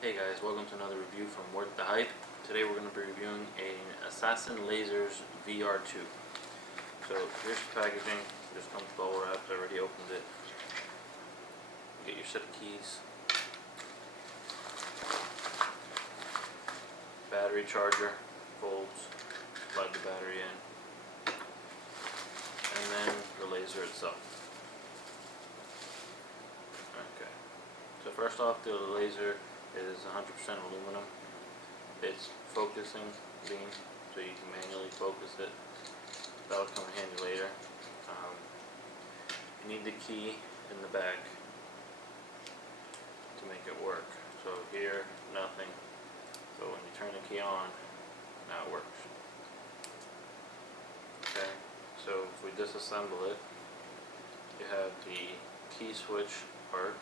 Hey guys, welcome to another review from Worth the Hype. Today we're going to be reviewing an Assassin Lasers VR2. So here's the packaging, just comes bubble wrapped, I already opened it. Get your set of keys. Battery charger, folds, plug the battery in. And then the laser itself. Okay, so first off, the laser is 100% aluminum. It's focusing beam, so you can manually focus it. That'll come in handy later. You need the key in the back to make it work. So here, nothing. So when you turn the key on, now it works. Okay, so if we disassemble it, you have the key switch part.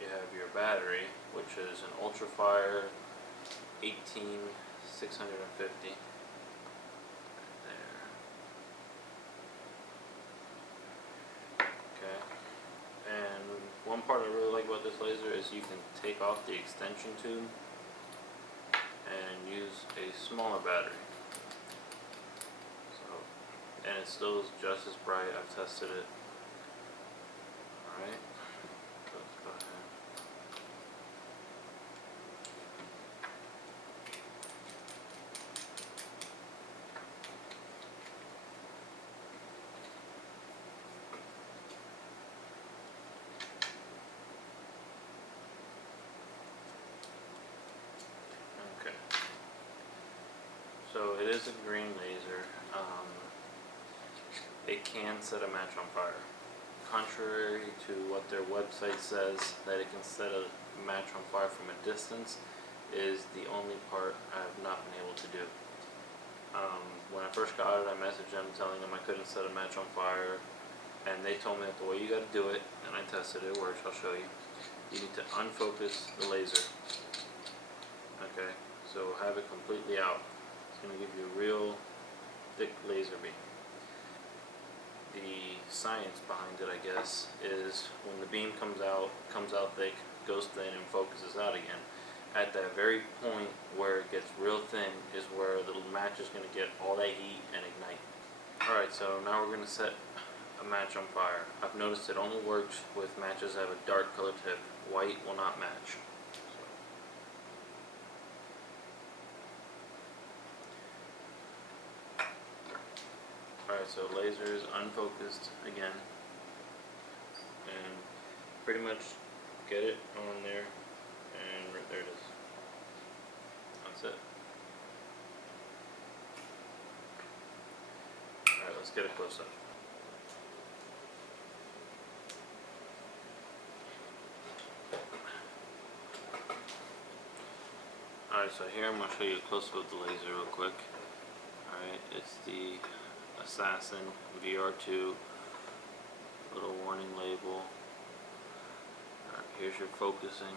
You have your battery, which is an Ultrafire 18650. There. Okay. And one part I really like about this laser is you can take off the extension tube and use a smaller battery. So, and it still is just as bright. I've tested it. Alright. So let's go ahead. Okay. So it is a green laser. It can set a match on fire. Contrary to what their website says, that it can set a match on fire from a distance, is the only part I have not been able to do. When I first got it, I messaged them telling them I couldn't set a match on fire, and they told me that the way you gotta do it, and I tested it, it works, I'll show you. You need to unfocus the laser. Okay, so have it completely out. It's gonna give you a real thick laser beam. The science behind it, I guess, is when the beam comes out thick, goes thin, and focuses out again. At that very point where it gets real thin is where the match is going to get all that heat and ignite. Alright, so now we're going to set a match on fire. I've noticed it only works with matches that have a dark color tip. White will not match. Alright, so laser is unfocused again, and pretty much get it on there, and right there it is. That's it. Alright, let's get a close up. Alright, so here I'm going to show you a close up of the laser real quick. Alright, it's the Assassin VR2, little warning label. Alright, here's your focusing.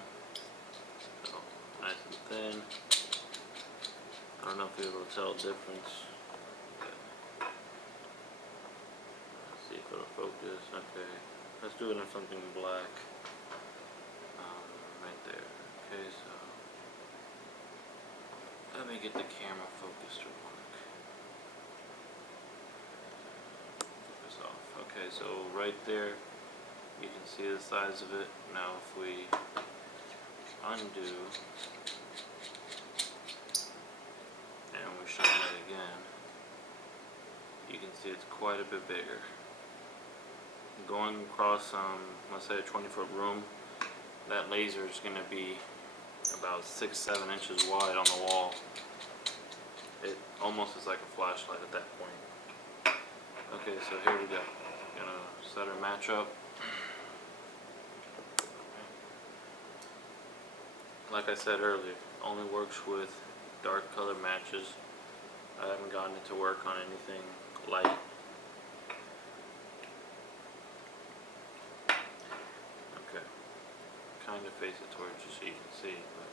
So, nice and thin. I don't know if you're able to tell the difference. Let's see if it'll focus. Okay, let's do it in something black. Right there. Okay, so let me get the camera focused real quick. Focus off. Okay, so right there, you can see the size of it. Now if we undo and we shine it again, you can see it's quite a bit bigger. Going across, let's say a 20-foot room, that laser is going to be about 6-7 inches wide on the wall. It almost is like a flashlight at that point. Okay, so here we go. Gonna set our match up. Like I said earlier, only works with dark color matches. I haven't gotten it to work on anything light. Okay, kind of face it towards you so you can see, but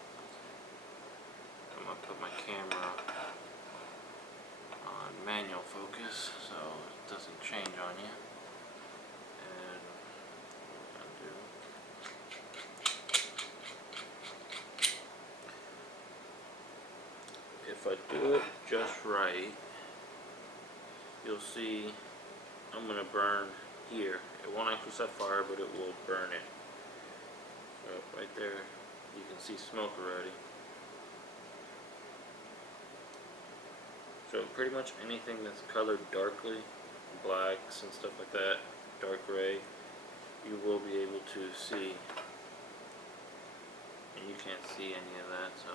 I'm gonna put my camera on manual focus so it doesn't change on you. And undo. if I do it just right, you'll see I'm going to burn here. It won't actually set fire, but it will burn it. So right there, you can see smoke already. So pretty much anything that's colored darkly, blacks and stuff like that, dark gray, you will be able to see. And you can't see any of that, so.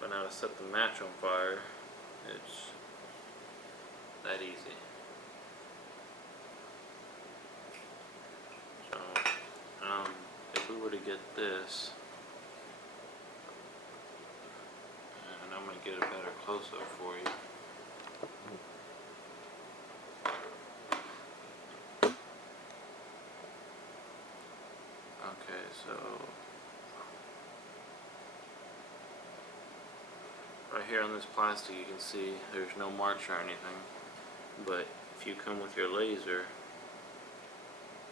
But now to set the match on fire, it's that easy. So, if we were to get this, and I'm going to get a better close-up for you. Okay, so right here on this plastic you can see there's no marks or anything, but if you come with your laser,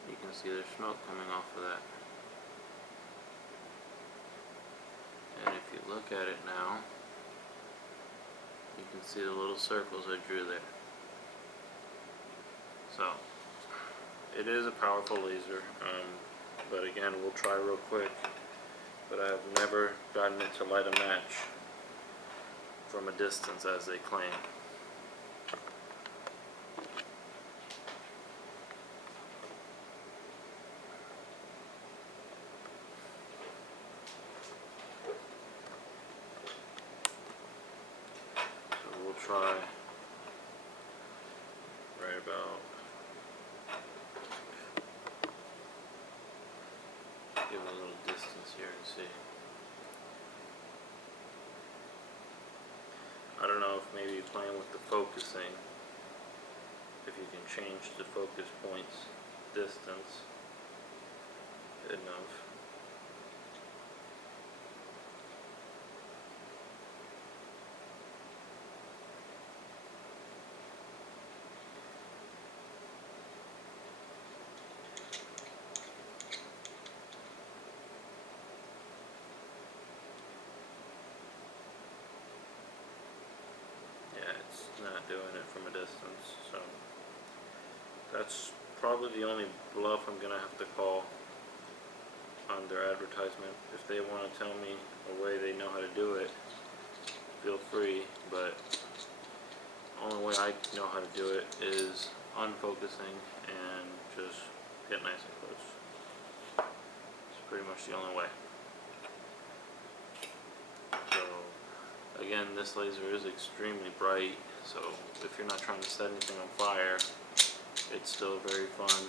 you can see there's smoke coming off of that. And if you look at it now, you can see the little circles I drew there. So, it is a powerful laser, but again, we'll try real quick. But I have never gotten it to light a match from a distance as they claim. So we'll try right about, give it a little distance here and see. I don't know if maybe playing with the focusing, if you can change the focus point's distance enough. Not doing it from a distance, so that's probably the only bluff I'm gonna have to call on their advertisement. If they want to tell me a way they know how to do it, feel free, but the only way I know how to do it is unfocusing and just get nice and close. It's pretty much the only way. So again, this laser is extremely bright, so if you're not trying to set anything on fire, it's still very fun.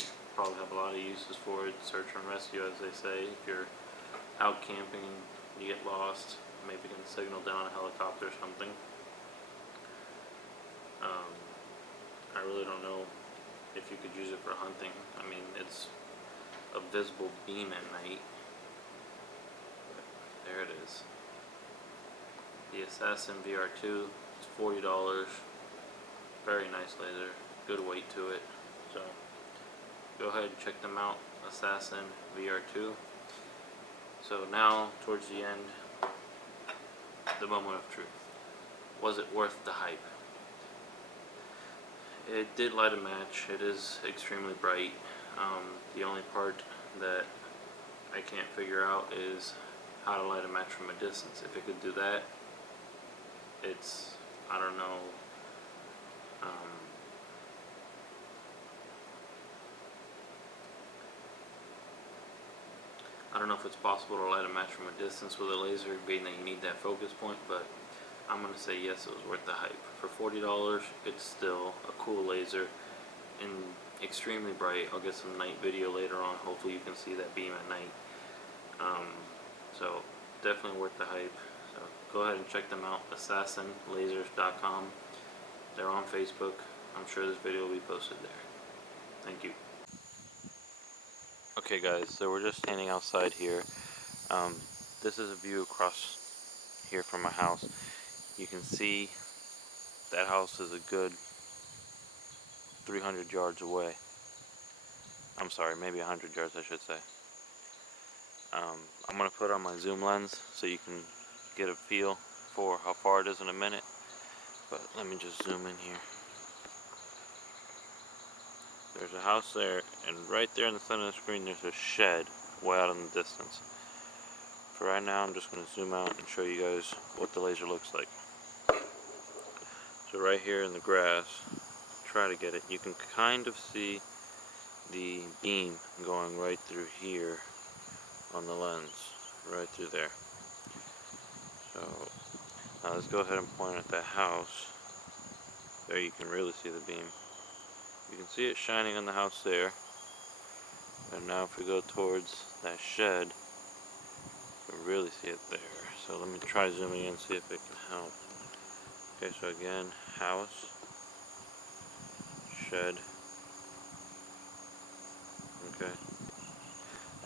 You probably have a lot of uses for it, search and rescue as they say. If you're out camping, you get lost, maybe you can signal down a helicopter or something. I really don't know if you could use it for hunting. I mean, it's a visible beam at night. But there it is. The Assassin VR2 is $40. Very nice laser, good weight to it. So go ahead and check them out, Assassin VR2. So now towards the end, the moment of truth. Was it worth the hype? It did light a match. It is extremely bright. The only part that I can't figure out is how to light a match from a distance. If it could do that, it's, I don't know, I don't know if it's possible to light a match from a distance with a laser, being that you need that focus point, but I'm going to say yes, it was worth the hype. For $40, it's still a cool laser and extremely bright. I'll get some night video later on. Hopefully you can see that beam at night. So definitely worth the hype. So go ahead and check them out, assassinlasers.com. They're on Facebook. I'm sure this video will be posted there. Thank you. Okay guys, so we're just standing outside here. This is a view across here from my house. You can see that house is a good 300 yards away. I'm sorry, maybe 100 yards I should say. I'm going to put on my zoom lens so you can get a feel before how far it is in a minute, but let me just zoom in here. There's a house there, and right there in the center of the screen there's a shed way out in the distance. For right now, I'm just going to zoom out and show you guys what the laser looks like. So right here in the grass, try to get it, you can kind of see the beam going right through here on the lens, right through there. So now let's go ahead and point at that house. There you can really see the beam. You can see it shining on the house there. And now if we go towards that shed, you can really see it there. So let me try zooming in, see if it can help. Okay, so again, house, shed. Okay.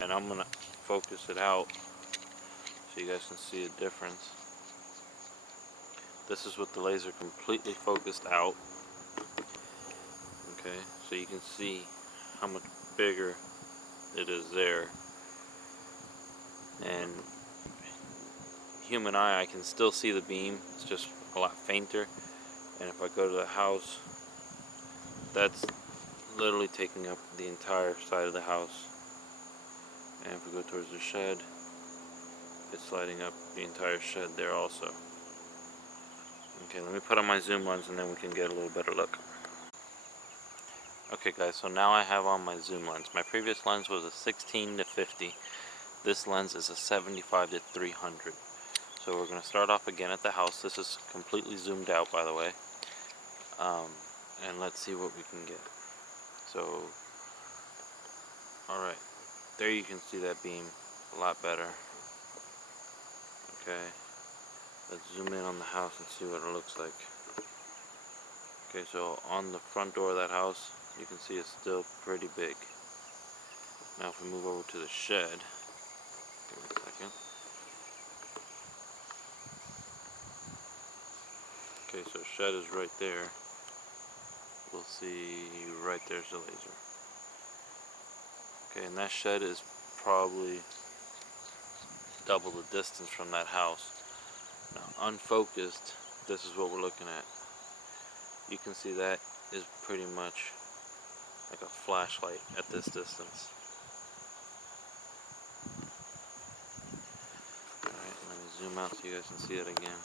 And I'm gonna focus it out so you guys can see a difference. This is with the laser completely focused out. Okay, so you can see how much bigger it is there. And human eye, I can still see the beam, it's just a lot fainter. And if I go to the house, that's literally taking up the entire side of the house. And if we go towards the shed, it's lighting up the entire shed there also. Okay, let me put on my zoom lens and then we can get a little better look. Okay guys, so now I have on my zoom lens. My previous lens was a 16 to 50. This lens is a 75 to 300. So we're going to start off again at the house. This is completely zoomed out, by the way. And let's see what we can get. So, alright, there you can see that beam a lot better. Okay, let's zoom in on the house and see what it looks like. Okay, so on the front door of that house, you can see it's still pretty big. Now if we move over to the shed, give me a second. Okay, so shed is right there. We'll see right there's the laser. Okay, and that shed is probably double the distance from that house. Now unfocused, this is what we're looking at. You can see that is pretty much like a flashlight at this distance. Alright, let me zoom out so you guys can see it again.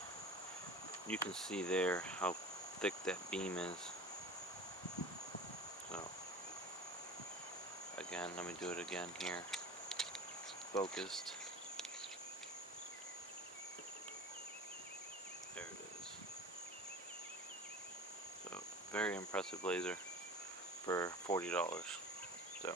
You can see there how thick that beam is. So, again, let me do it again here. Focused. There it is. So, very impressive laser for $40. So,